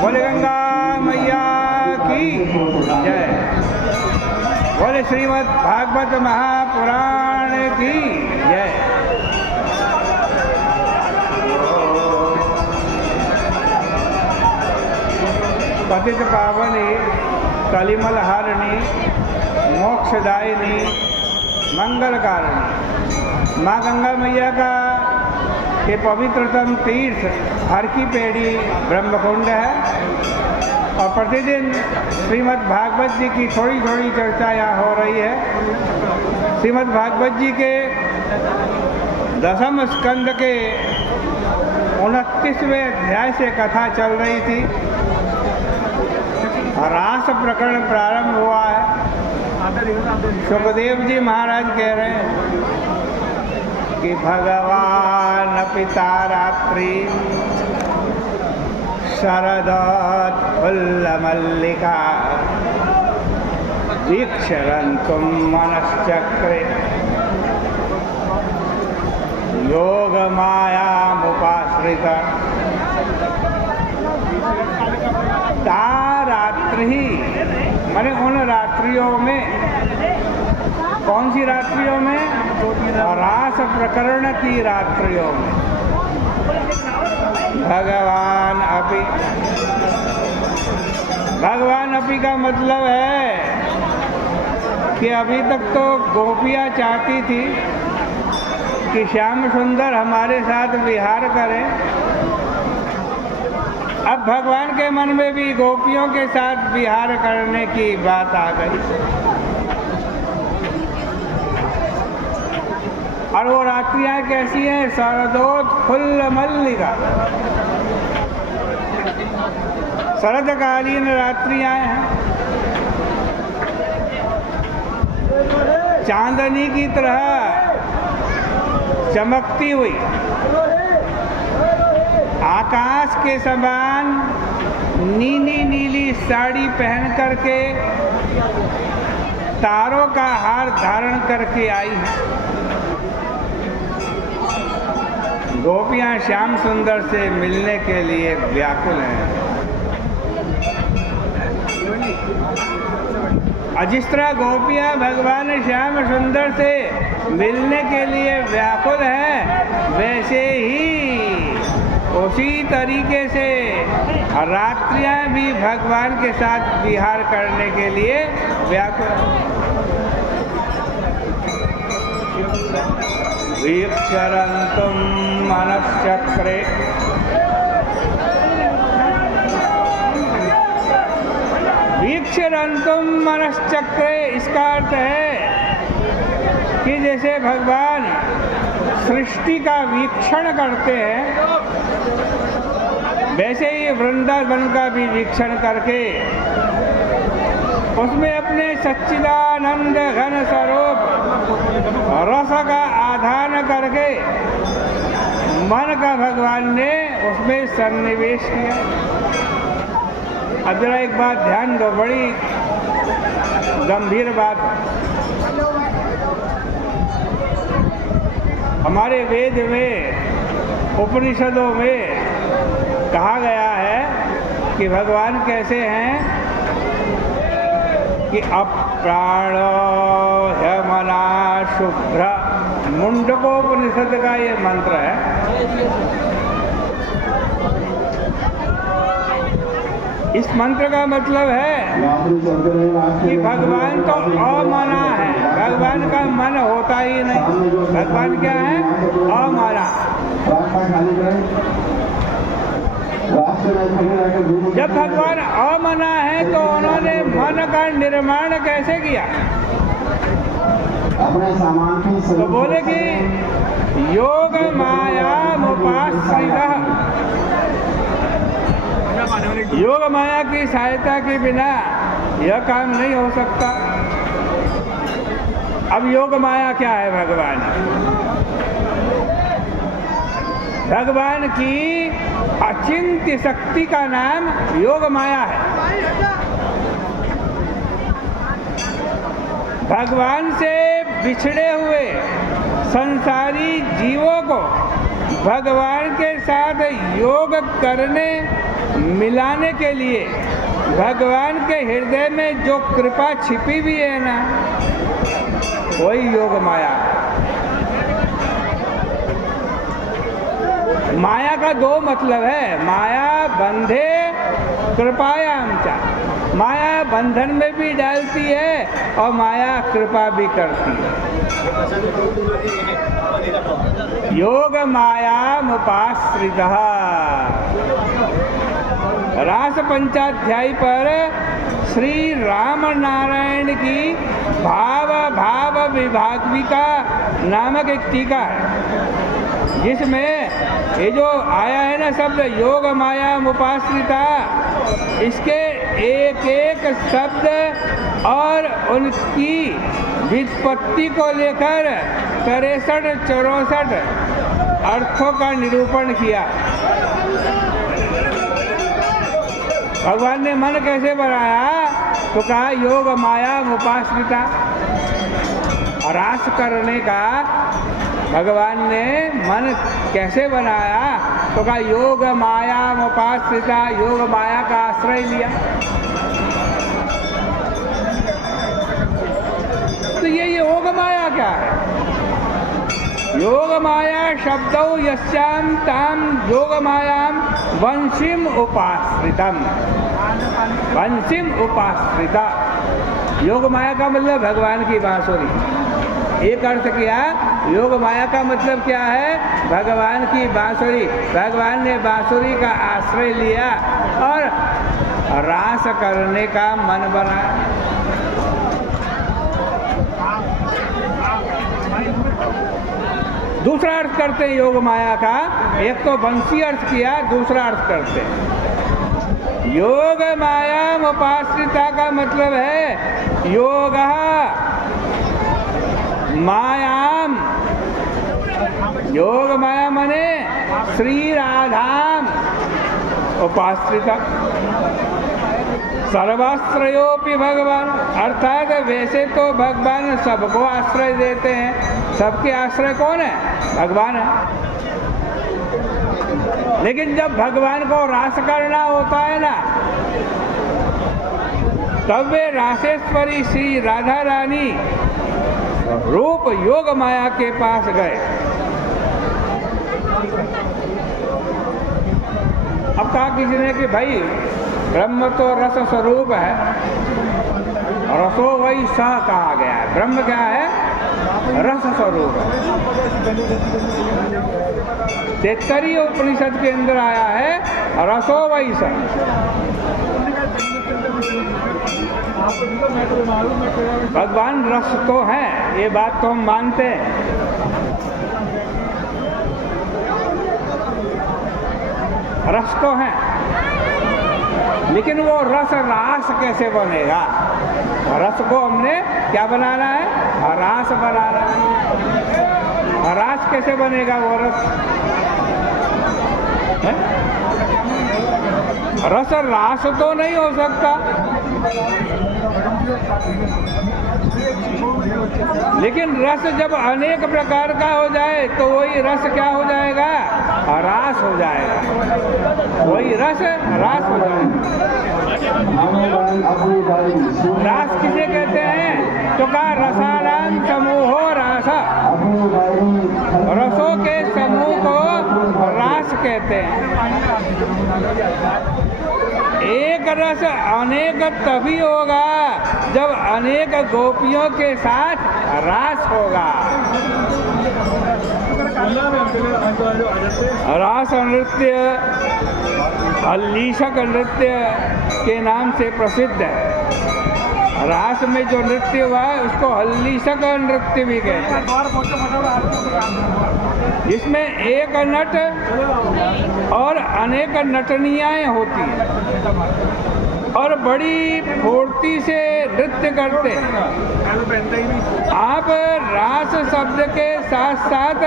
बोले गंगा मैया की जय। बोले श्रीमद् भागवत महापुराण की जय। पतित पावनी कलिमल हारिणी मोक्षदायिनी मंगलकारिणी माँ गंगा मैया का ये पवित्रतम तीर्थ हर की पेड़ी ब्रह्मकुंड है और प्रतिदिन श्रीमद् भागवत जी की थोड़ी थोड़ी चर्चा यहाँ हो रही है। श्रीमद् भागवत जी के 10वें स्कंद के 29वें अध्याय से कथा चल रही थी। रास प्रकरण प्रारंभ हुआ है। सुखदेव जी महाराज कह रहे हैं कि भगवान पिता रात्रि शरदोत्फुल्ल मल्लिका वीक्षरन्तुं मनश्चक्रे योग मायामुपाश्रिता रात्रि ही मैंने उन रात्रियों में, कौन सी रात्रियों में? रास प्रकरण की रात्रियों में भगवान अपी का मतलब है कि अभी तक तो गोपियाँ चाहती थी कि श्याम सुंदर हमारे साथ विहार करें। अब भगवान के मन में भी गोपियों के साथ विहार करने की बात आ गई और वो रात्रियां कैसी हैं? शरदोत्फुल्ल मल्लिका, शरदकालीन रात्रियां हैं, चांदनी की तरह चमकती हुई, आकाश के समान नीली नीली साड़ी पहन करके तारों का हार धारण करके आई हैं। गोपियां श्याम सुंदर से मिलने के लिए व्याकुल हैं। और जिस तरह गोपियां भगवान श्याम सुंदर से मिलने के लिए व्याकुल हैं, वैसे ही उसी तरीके से रात्रियां भी भगवान के साथ विहार करने के लिए व्याकुल। वीक्षरन्तुं मनश्चक्रे वीक्षरन्तुं मनश्चक्रे, इसका अर्थ है कि जैसे भगवान सृष्टि का वीक्षण करते हैं, वैसे ही वृंदावन का भी वीक्षण करके उसमें अपने सच्चिदानंद घन स्वरूप रस का आधान करके मन का भगवान ने उसमें सन्निवेश किया। अब जरा एक बात ध्यान दो, बड़ी गंभीर बात। हमारे वेद में, उपनिषदों में कहा गया है कि भगवान कैसे हैं कि अप्राणो ह्यमना शुभ्र, मुंडकोपनिषद का ये मंत्र है। इस मंत्र का मतलब है कि भगवान तो अमना है, भगवान का मन होता ही नहीं। भगवान क्या है? अमना। जब भगवान अमना है तो उन्होंने मन का निर्माण कैसे किया? तो बोले कि योग माया मुपाश्रितः, योग माया की सहायता के बिना यह काम नहीं हो सकता। अब योग माया क्या है? भगवान की अचिंत्य शक्ति का नाम योग माया है। भगवान से बिछड़े हुए संसारी जीवों को भगवान के साथ योग करने दिलाने के लिए भगवान के हृदय में जो कृपा छिपी भी है ना, वही योग माया। माया का दो मतलब है, माया बंधे कृपायाम च। माया बंधन में भी डालती है और माया कृपा भी करती है। योग मायामुपाश्रितः। रास पंचाध्यायी पर श्री राम नारायण की भाव विभागविका नामक एक टीका है, जिसमें ये जो आया है ना शब्द योग मायामुपाश्रिता, इसके एक एक शब्द और उनकी व्युत्पत्ति को लेकर 63-64 अर्थों का निरूपण किया। भगवान ने मन कैसे बनाया, तो कहा योग मायामुपाश्रिता। रास करने का भगवान ने मन कैसे बनाया, तो कहा योग मायामुपाश्रिता, योग माया का आश्रय लिया। तो ये योग माया क्या है? योग माया शब्दौ यस्याम ताम योग मायाम वंशीम उपाश्रितम। वंशीम उपाश्रिता, योग माया का मतलब भगवान की बांसुरी। एक अर्थ किया, योग माया का मतलब क्या है? भगवान की बांसुरी। भगवान ने बांसुरी का आश्रय लिया और रास करने का मन बनाया। दूसरा अर्थ करते हैं योग माया का, एक तो वंशी अर्थ किया, दूसरा अर्थ करते हैं योग मायामुपाश्रिता का मतलब है योग मायाम। योग माया मने श्री राधाम उपाश्रिता। सर्वाश्रयोपि भगवान, अर्थात वैसे तो भगवान सबको आश्रय देते हैं, सबके आश्रय कौन है? भगवान है। लेकिन जब भगवान को रास करना होता है ना, तब वे रासेश्वरी श्री राधा रानी रूप योग माया के पास गए। अब कहा किसी ने कि भाई ब्रह्म तो रस स्वरूप है, रसो वही सह कहा गया है। ब्रह्म क्या है? रस स्वरूप है। तैत्तरीय उपनिषद के अंदर आया है रसो वही सह। भगवान रस तो है, ये बात तो हम मानते हैं। रस तो है, लेकिन वो रस रास कैसे बनेगा? रस को हमने क्या बनाना है? रास बनाना है। रास कैसे बनेगा वो रस? है? रस रास तो नहीं हो सकता, लेकिन रस जब अनेक प्रकार का हो जाए तो वही रस क्या हो जाएगा? रास हो जाएगा। वही रस रास हो जाएगा। रास किसे कहते हैं? तो कहा रसानाम समूहो रास। रसों के समूह को रास कहते हैं। एक रस अनेक तभी होगा जब अनेक गोपियों के साथ रास होगा। रास नृत्य हल्लीशक नृत्य के नाम से प्रसिद्ध है। रास में जो नृत्य हुआ है उसको हल्लीशक नृत्य भी कहते हैं, जिसमें एक नट और अनेक नटनियाएं होती हैं और बड़ी फुर्ती से नृत्य करते हैं। आप रास शब्द के साथ साथ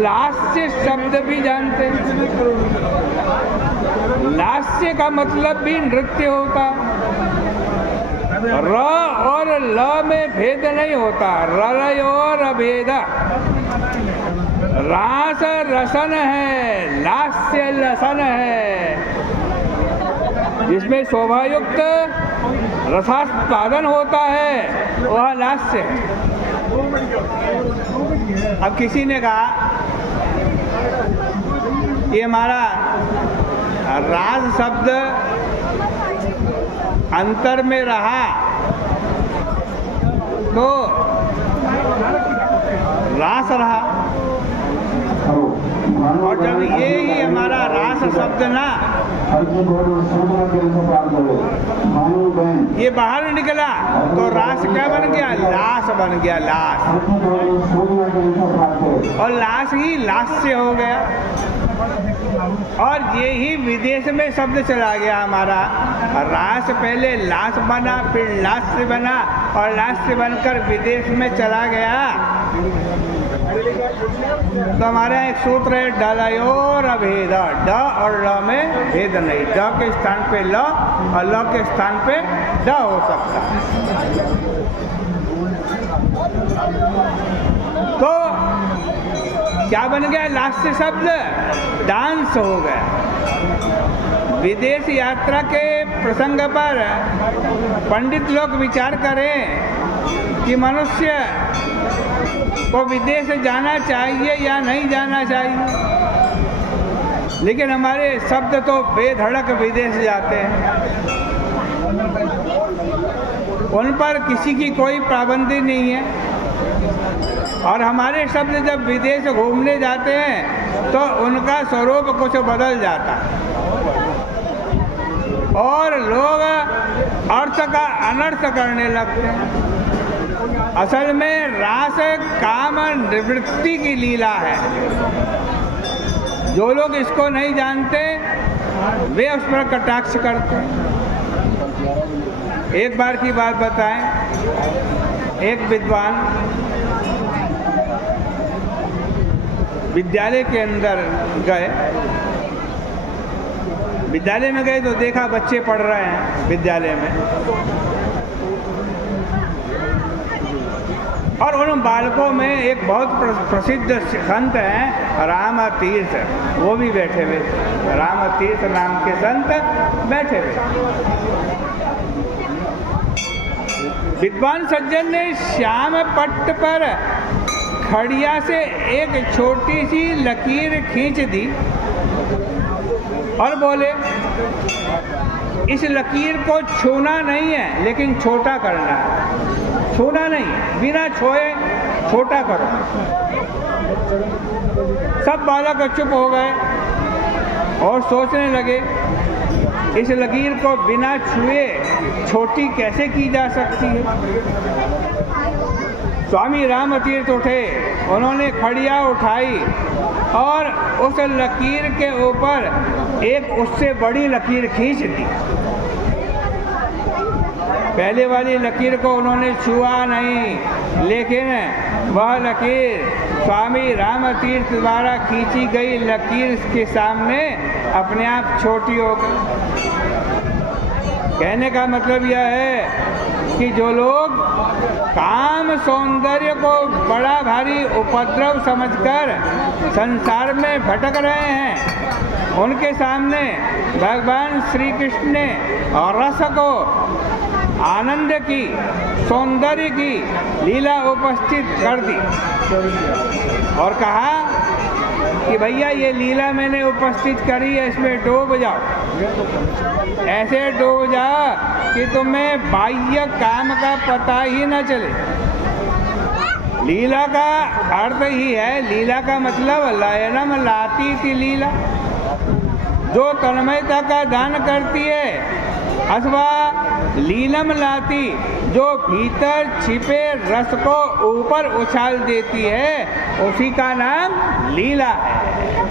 लास्य शब्द भी जानते हैं। लास्य का मतलब भी नृत्य होता। र और ल में भेद नहीं होता, रलयोर भेद। रास रसन है, लास्य लसन है। जिसमें शोभायुक्त रसास्वादन होता है वह लास्य है। अब किसी ने कहा ये हमारा राज शब्द अंतर में रहा तो रास रहा, और जब ये ही हमारा रास शब्द ना ये बाहर निकला तो रास क्या बन गया? लाश बन गया, लाश। और लाश ही लास्य हो गया। और ये ही विदेश में शब्द चला गया हमारा। रास पहले लाश बना, फिर लास्य बना, और लास्य बनकर विदेश में चला गया। तो हमारे यहाँ एक सूत्र है डलयोर अभेद, ड और ल में भेद नहीं। ड के स्थान पे ल और ल के स्थान पे ड हो सकता है। तो क्या बन गया? लास्य शब्द डांस हो गया। विदेश यात्रा के प्रसंग पर पंडित लोग विचार करें कि मनुष्य को विदेश जाना चाहिए या नहीं जाना चाहिए, लेकिन हमारे शब्द तो बेधड़क विदेश जाते हैं। उन पर किसी की कोई पाबंदी नहीं है। और हमारे शब्द जब विदेश घूमने जाते हैं तो उनका स्वरूप कुछ बदल जाता है और लोग अर्थ का अनर्थ करने लगते हैं। असल में रास काम निवृत्ति की लीला है। जो लोग इसको नहीं जानते वे उस पर कटाक्ष करते हैं। एक बार की बात बताएं, एक विद्वान विद्यालय के अंदर गए। विद्यालय में गए तो देखा बच्चे पढ़ रहे हैं विद्यालय में, और उन बालकों में एक बहुत प्रसिद्ध संत हैं रामतीर्थ, वो भी बैठे हुए। रामतीर्थ नाम के संत बैठे हुए। विद्वान सज्जन ने श्याम पट्ट पर खड़िया से एक छोटी सी लकीर खींच दी और बोले, इस लकीर को छूना नहीं है लेकिन छोटा करना है। छूना नहीं, बिना छुए छोटा करो। सब बालक चुप हो गए और सोचने लगे, इस लकीर को बिना छुए छोटी कैसे की जा सकती है। स्वामी रामतीर्थ उठे, उन्होंने खड़िया उठाई और उस लकीर के ऊपर एक उससे बड़ी लकीर खींच दी। पहले वाली लकीर को उन्होंने छुआ नहीं, लेकिन वह लकीर स्वामी रामतीर्थ द्वारा खींची गई लकीर के सामने अपने आप छोटी हो गई। कहने का मतलब यह है कि जो लोग काम सौंदर्य को बड़ा भारी उपद्रव समझकर संसार में भटक रहे हैं, उनके सामने भगवान श्री कृष्ण ने रस को, आनंद की, सौंदर्य की लीला उपस्थित कर दी और कहा कि भैया ये लीला मैंने उपस्थित करी है, इसमें डूब जाओ। ऐसे डूब जाओ कि तुम्हें बाह्य काम का पता ही न चले। लीला का अर्थ ही है, लीला का मतलब लयनम लाती थी लीला, जो तन्मयता का दान करती है, अथवा लीलम लाती, जो भीतर छिपे रस को ऊपर उछाल देती है, उसी का नाम लीला है।